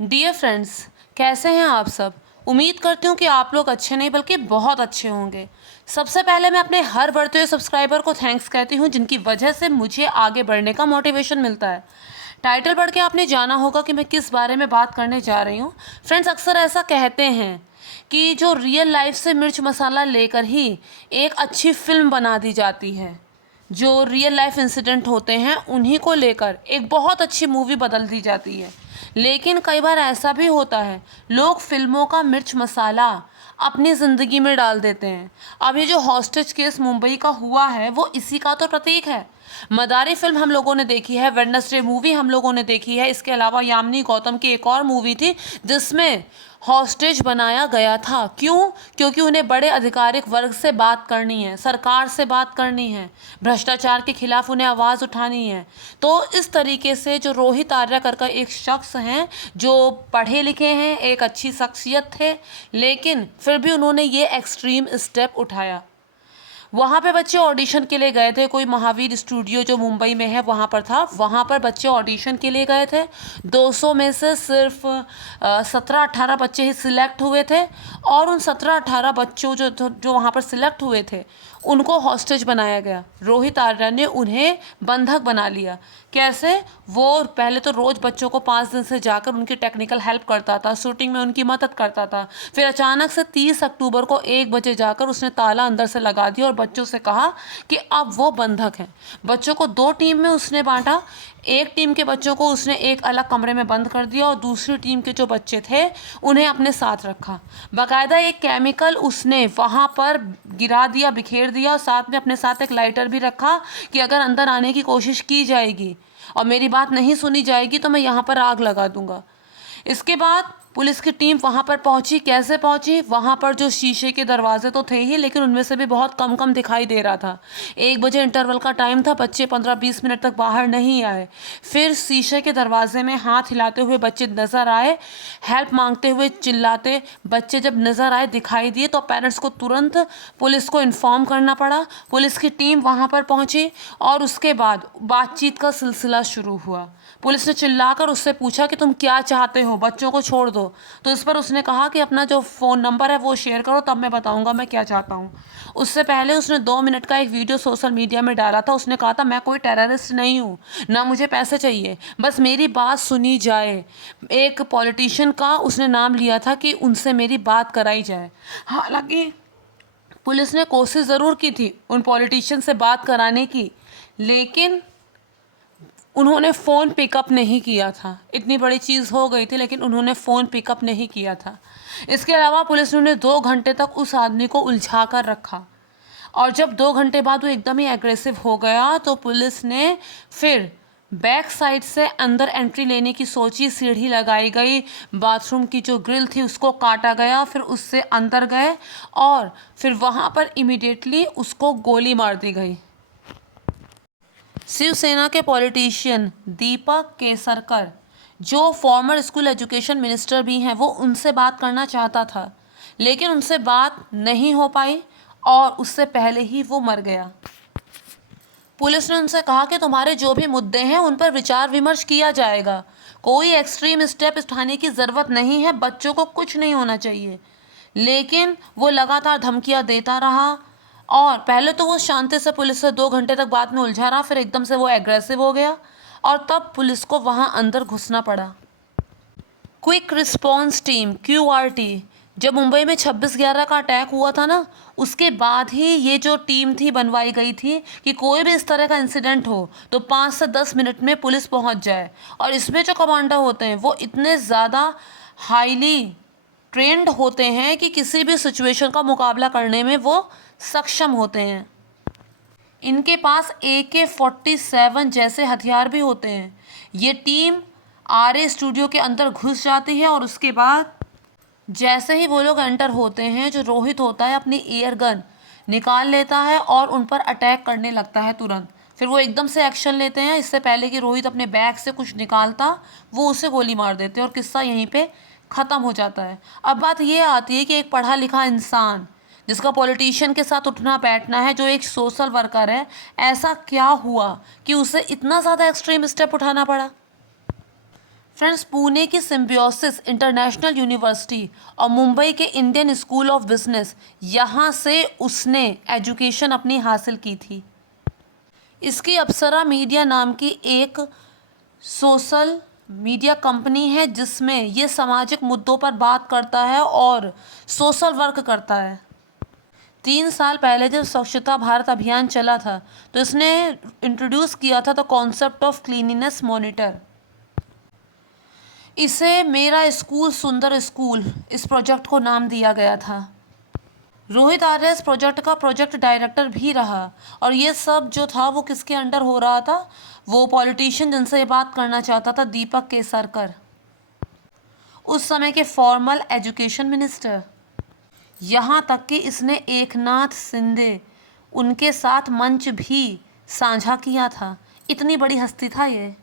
Dear friends, कैसे हैं आप सब। उम्मीद करती हूँ कि आप लोग अच्छे नहीं बल्कि बहुत अच्छे होंगे। सबसे पहले मैं अपने हर बढ़ते हुए सब्सक्राइबर को थैंक्स कहती हूँ जिनकी वजह से मुझे आगे बढ़ने का मोटिवेशन मिलता है। टाइटल पढ़ के आपने जाना होगा कि मैं किस बारे में बात करने जा रही हूँ। फ्रेंड्स, अक्सर ऐसा कहते हैं कि जो रियल लाइफ से मिर्च मसाला लेकर ही एक अच्छी फिल्म बना दी जाती है। जो रियल लाइफ इंसिडेंट होते हैं उन्हीं को लेकर एक बहुत अच्छी मूवी बदल दी जाती है। लेकिन कई बार ऐसा भी होता है, लोग फिल्मों का मिर्च मसाला अपनी ज़िंदगी में डाल देते हैं। अब ये जो हॉस्टेज केस मुंबई का हुआ है वो इसी का तो प्रतीक है। मदारी फिल्म हम लोगों ने देखी है, वेडनेसडे मूवी हम लोगों ने देखी है, इसके अलावा यामिनी गौतम की एक और मूवी थी जिसमें हॉस्टेज बनाया गया था। क्यों? क्योंकि उन्हें बड़े आधिकारिक वर्ग से बात करनी है, सरकार से बात करनी है, भ्रष्टाचार के खिलाफ उन्हें आवाज़ उठानी है। तो इस तरीके से जो रोहित आर्यकर का एक शख्स हैं जो पढ़े लिखे हैं, एक अच्छी शख्सियत थे, लेकिन फिर भी उन्होंने ये एक्सट्रीम स्टेप उठाया। वहाँ पे बच्चे ऑडिशन के लिए गए थे, कोई महावीर स्टूडियो जो मुंबई में है वहाँ पर था, वहाँ पर बच्चे ऑडिशन के लिए गए थे। 200 में से सिर्फ 17-18 बच्चे ही सिलेक्ट हुए थे और उन 17-18 बच्चों जो वहाँ पर सिलेक्ट हुए थे उनको हॉस्टेज बनाया गया। रोहित आर्या ने उन्हें बंधक बना लिया। कैसे? वो पहले तो रोज़ बच्चों को 5 दिन से जाकर उनकी टेक्निकल हेल्प करता था, शूटिंग में उनकी मदद करता था। फिर अचानक से 30 अक्टूबर को 1 बजे जाकर उसने ताला अंदर से लगा दिया और बच्चों से कहा कि अब वो बंधक हैं। बच्चों को 2 टीम में उसने बांटा। एक टीम के बच्चों को उसने एक अलग कमरे में बंद कर दिया और दूसरी टीम के जो बच्चे थे उन्हें अपने साथ रखा। बाकायदा एक केमिकल उसने वहाँ पर गिरा दिया, बिखेर दिया और साथ में अपने साथ एक लाइटर भी रखा कि अगर अंदर आने की कोशिश की जाएगी और मेरी बात नहीं सुनी जाएगी तो मैं यहाँ पर आग लगा दूंगा। इसके बाद पुलिस की टीम वहाँ पर पहुंची। कैसे पहुंची? वहाँ पर जो शीशे के दरवाजे तो थे ही, लेकिन उनमें से भी बहुत कम कम दिखाई दे रहा था। 1 बजे इंटरवल का टाइम था, बच्चे 15-20 मिनट तक बाहर नहीं आए। फिर शीशे के दरवाजे में हाथ हिलाते हुए बच्चे नज़र आए, हेल्प मांगते हुए चिल्लाते बच्चे जब नज़र आए, दिखाई दिए तो पेरेंट्स को तुरंत पुलिस को इन्फॉर्म करना पड़ा। पुलिस की टीम वहाँ पर पहुँची और उसके बाद बातचीत का सिलसिला शुरू हुआ। पुलिस ने चिल्लाकर उससे पूछा कि तुम क्या चाहते हो, बच्चों को छोड़ दो। तो इस पर उसने कहा कि अपना जो फ़ोन नंबर है वो शेयर करो, तब मैं बताऊंगा मैं क्या चाहता हूँ। उससे पहले उसने 2 मिनट का एक वीडियो सोशल मीडिया में डाला था। उसने कहा था मैं कोई टेररिस्ट नहीं हूँ, ना मुझे पैसे चाहिए, बस मेरी बात सुनी जाए। एक पॉलिटिशियन का उसने नाम लिया था कि उनसे मेरी बात कराई जाए। हालांकि पुलिस ने कोशिश ज़रूर की थी उन पॉलिटिशियन से बात कराने की, लेकिन उन्होंने फ़ोन पिकअप नहीं किया था। इतनी बड़ी चीज़ हो गई थी लेकिन उन्होंने फ़ोन पिकअप नहीं किया था। इसके अलावा पुलिस ने उन्हें 2 घंटे तक उस आदमी को उलझा कर रखा और जब 2 घंटे बाद वो एकदम ही एग्रेसिव हो गया तो पुलिस ने फिर बैक साइड से अंदर एंट्री लेने की सोची। सीढ़ी लगाई गई, बाथरूम की जो ग्रिल थी उसको काटा गया, फिर उससे अंदर गए और फिर वहाँ पर इमीडिएटली उसको गोली मार दी गई। शिवसेना के पॉलिटिशियन दीपक केसरकर, जो फॉर्मर स्कूल एजुकेशन मिनिस्टर भी हैं, वो उनसे बात करना चाहता था लेकिन उनसे बात नहीं हो पाई और उससे पहले ही वो मर गया। पुलिस ने उनसे कहा कि तुम्हारे जो भी मुद्दे हैं उन पर विचार विमर्श किया जाएगा, कोई एक्सट्रीम स्टेप उठाने की ज़रूरत नहीं है, बच्चों को कुछ नहीं होना चाहिए। लेकिन वो लगातार धमकियां देता रहा और पहले तो वो शांति से पुलिस से 2 घंटे तक बात में उलझा रहा, फिर एकदम से वो एग्रेसिव हो गया और तब पुलिस को वहाँ अंदर घुसना पड़ा। क्विक रिस्पॉन्स टीम QRT, जब मुंबई में 26/11 का अटैक हुआ था ना, उसके बाद ही ये जो टीम थी बनवाई गई थी कि कोई भी इस तरह का इंसिडेंट हो तो 5 से 10 मिनट में पुलिस पहुंच जाए। और इसमें जो कमांडर होते हैं वो इतने ज़्यादा हाईली ट्रेंड होते हैं कि किसी भी सिचुएशन का मुकाबला करने में वो सक्षम होते हैं। इनके पास AK-47 जैसे हथियार भी होते हैं। ये टीम RA स्टूडियो के अंदर घुस जाती है और उसके बाद जैसे ही वो लोग एंटर होते हैं, जो रोहित होता है अपनी एयर गन निकाल लेता है और उन पर अटैक करने लगता है तुरंत। फिर वो एकदम से एक्शन लेते हैं, इससे पहले कि रोहित अपने बैग से कुछ निकालता वो उसे गोली मार देते हैं और किस्सा यहीं पे ख़त्म हो जाता है। अब बात ये आती है कि एक पढ़ा लिखा इंसान जिसका पॉलिटिशियन के साथ उठना बैठना है, जो एक सोशल वर्कर है, ऐसा क्या हुआ कि उसे इतना ज़्यादा एक्सट्रीम स्टेप उठाना पड़ा। फ्रेंड्स, पुणे की सिम्बियोसिस इंटरनेशनल यूनिवर्सिटी और मुंबई के इंडियन स्कूल ऑफ बिजनेस, यहाँ से उसने एजुकेशन अपनी हासिल की थी। इसकी अप्सरा मीडिया नाम की एक सोशल मीडिया कंपनी है जिसमें ये सामाजिक मुद्दों पर बात करता है और सोशल वर्क करता है। 3 साल पहले जब स्वच्छता भारत अभियान चला था तो इसने इंट्रोड्यूस किया था the concept of cleanliness monitor. इसे मेरा स्कूल सुंदर स्कूल इस प्रोजेक्ट को नाम दिया गया था। रोहित आर्य इस प्रोजेक्ट का प्रोजेक्ट डायरेक्टर भी रहा और ये सब जो था वो किसके अंडर हो रहा था, वो पॉलिटिशियन जिनसे ये बात करना चाहता था, दीपक केसरकर, उस समय के फॉर्मल एजुकेशन मिनिस्टर। यहाँ तक कि इसने एकनाथ शिंदे उनके साथ मंच भी साझा किया था। इतनी बड़ी हस्ती था ये।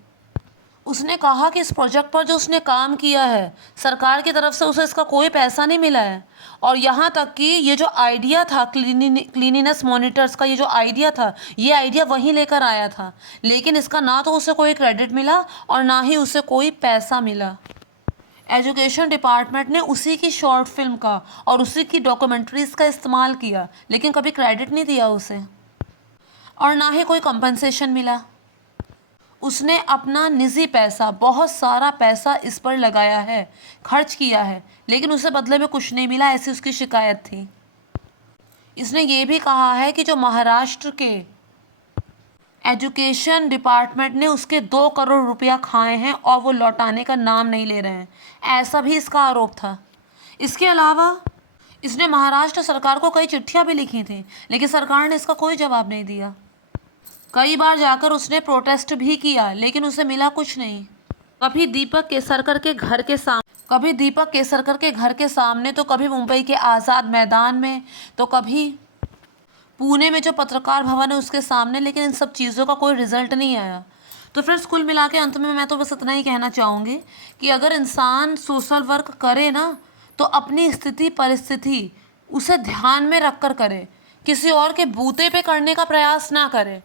उसने कहा कि इस प्रोजेक्ट पर जो उसने काम किया है सरकार की तरफ से उसे इसका कोई पैसा नहीं मिला है, और यहाँ तक कि ये जो आइडिया था क्लीनिनेस मॉनिटर्स का, ये जो आइडिया था, ये आइडिया वहीं लेकर आया था, लेकिन इसका ना तो उसे कोई क्रेडिट मिला और ना ही उसे कोई पैसा मिला। एजुकेशन डिपार्टमेंट ने उसी की शॉर्ट फिल्म का और उसी की डॉक्यूमेंट्रीज का इस्तेमाल किया, लेकिन कभी क्रेडिट नहीं दिया उसे और ना ही कोई कंपनसेशन मिला। उसने अपना निजी पैसा, बहुत सारा पैसा इस पर लगाया है, खर्च किया है, लेकिन उसे बदले में कुछ नहीं मिला, ऐसी उसकी शिकायत थी। इसने ये भी कहा है कि जो महाराष्ट्र के एजुकेशन डिपार्टमेंट ने उसके 2 करोड़ रुपया खाए हैं और वो लौटाने का नाम नहीं ले रहे हैं, ऐसा भी इसका आरोप था। इसके अलावा इसने महाराष्ट्र सरकार को कई चिट्ठियां भी लिखी थी, लेकिन सरकार ने इसका कोई जवाब नहीं दिया। कई बार जाकर उसने प्रोटेस्ट भी किया, लेकिन उसे मिला कुछ नहीं। कभी दीपक केसरकर के घर के सामने, तो कभी मुंबई के आज़ाद मैदान में, तो कभी पुणे में जो पत्रकार भवन है उसके सामने, लेकिन इन सब चीज़ों का कोई रिजल्ट नहीं आया। तो फ्रेंड्स, कुल मिला के अंत में मैं तो बस इतना ही कहना चाहूँगी कि अगर इंसान सोशल वर्क करे ना, तो अपनी स्थिति परिस्थिति उसे ध्यान में रख कर करे, किसी और के बूते पे करने का प्रयास ना करे।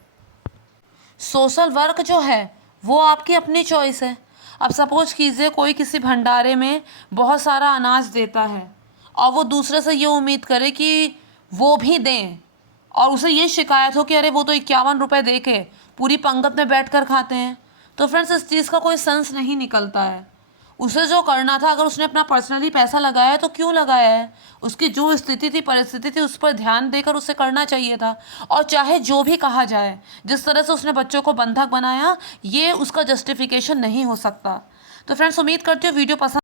सोशल वर्क जो है वो आपकी अपनी चॉइस है। अब सपोज कीजिए कोई किसी भंडारे में बहुत सारा अनाज देता है और वो दूसरे से ये उम्मीद करे कि वो भी दें, और उसे ये शिकायत हो कि अरे वो तो 51 रुपये दे के पूरी पंगत में बैठ कर खाते हैं, तो फ्रेंड्स इस चीज़ का कोई सेंस नहीं निकलता है। उसे जो करना था, अगर उसने अपना पर्सनली पैसा लगाया है तो क्यों लगाया है, उसकी जो स्थिति थी, परिस्थिति थी, उस पर ध्यान देकर उसे करना चाहिए था। और चाहे जो भी कहा जाए, जिस तरह से उसने बच्चों को बंधक बनाया, ये उसका जस्टिफिकेशन नहीं हो सकता। तो फ्रेंड्स, उम्मीद करती हूँ वीडियो पसंद